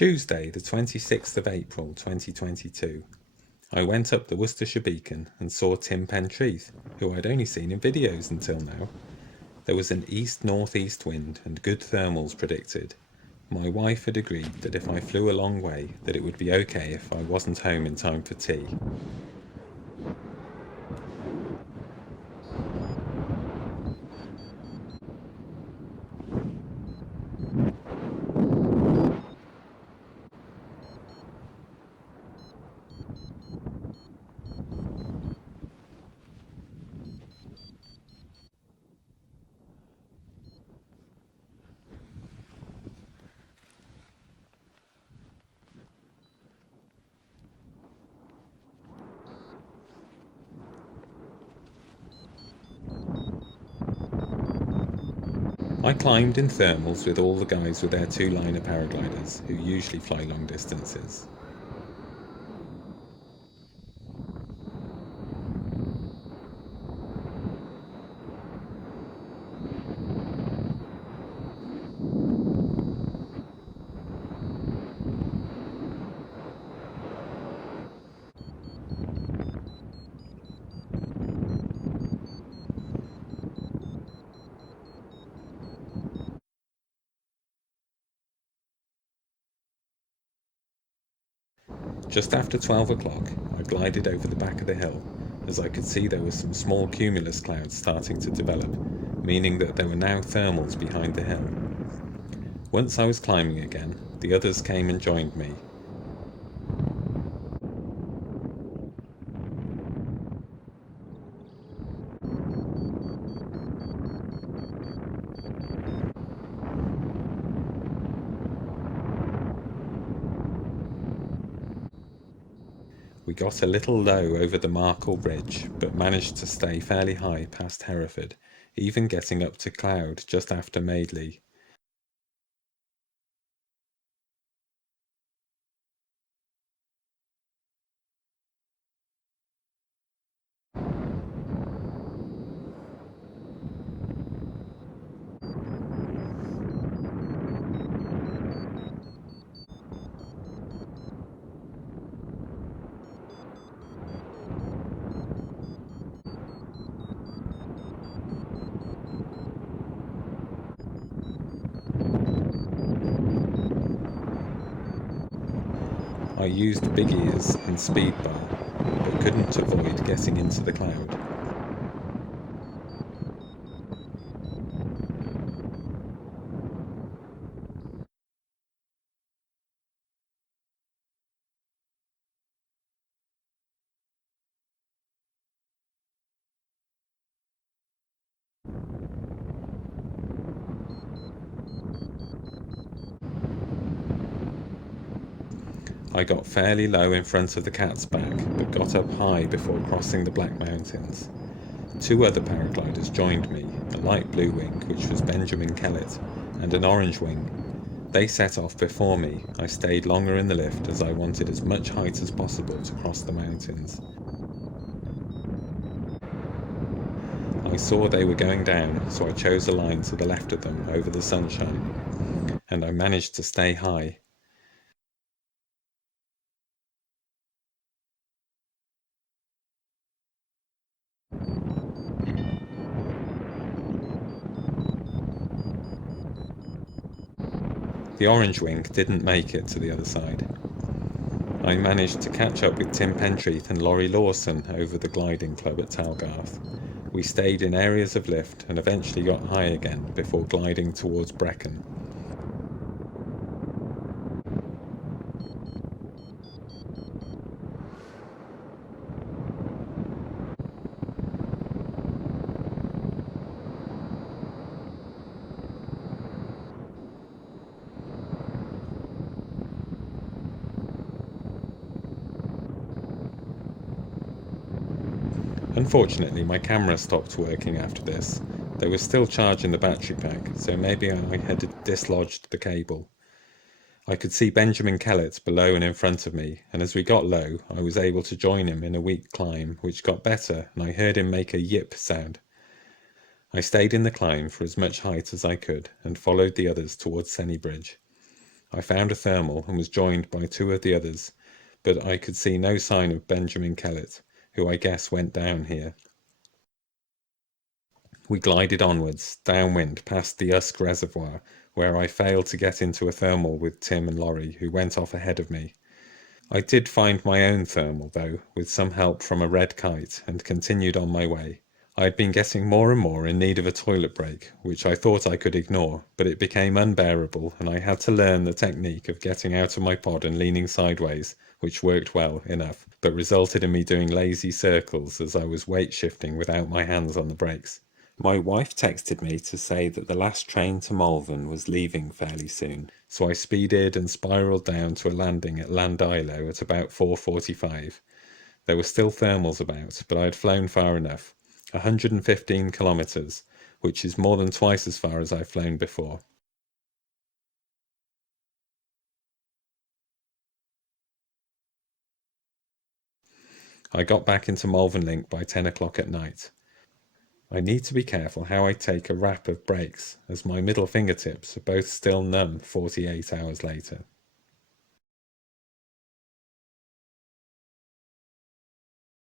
Tuesday, the 26th of April 2022. I went up the Worcestershire Beacon and saw Tim Pentreath, who I'd only seen in videos until now. There was an east-northeast wind and good thermals predicted. My wife had agreed that if I flew a long way, that it would be okay if I wasn't home in time for tea. I climbed in thermals with all the guys with their two-liner paragliders, who usually fly long distances. Just after 12 o'clock, I glided over the back of the hill, as I could see there were some small cumulus clouds starting to develop, meaning that there were now thermals behind the hill. Once I was climbing again, the others came and joined me. We got a little low over the Markle Bridge, but managed to stay fairly high past Hereford, even getting up to Cloud just after Madeley. I used big ears and speed bar, but couldn't avoid getting into the cloud. I got fairly low in front of the Cat's Back, but got up high before crossing the Black Mountains. Two other paragliders joined me, a light blue wing, which was Benjamin Kellett, and an orange wing. They set off before me. I stayed longer in the lift as I wanted as much height as possible to cross the mountains. I saw they were going down, so I chose a line to the left of them over the sunshine, and I managed to stay high. The orange wing didn't make it to the other side. I managed to catch up with Tim Pentreath and Laurie Lawson over the gliding club at Talgarth. We stayed in areas of lift and eventually got high again before gliding towards Brecon. Unfortunately, my camera stopped working after this. There was still charge in the battery pack, so maybe I had dislodged the cable. I could see Benjamin Kellett below and in front of me, and as we got low, I was able to join him in a weak climb, which got better, and I heard him make a yip sound. I stayed in the climb for as much height as I could, and followed the others towards Sennybridge. I found a thermal and was joined by two of the others, but I could see no sign of Benjamin Kellett, who I guess went down here. We glided onwards, downwind, past the Usk Reservoir, where I failed to get into a thermal with Tim and Laurie, who went off ahead of me. I did find my own thermal, though, with some help from a red kite, and continued on my way. I had been getting more and more in need of a toilet break, which I thought I could ignore, but it became unbearable, and I had to learn the technique of getting out of my pod and leaning sideways, which worked well enough, but resulted in me doing lazy circles as I was weight shifting without my hands on the brakes. My wife texted me to say that the last train to Malvern was leaving fairly soon, so I speeded and spiralled down to a landing at Llandilo at about 4:45. There were still thermals about, but I had flown far enough, 115 kilometres, which is more than twice as far as I've flown before. I got back into Malvern Link by 10 o'clock at night. I need to be careful how I take a wrap of breaks, as my middle fingertips are both still numb 48 hours later.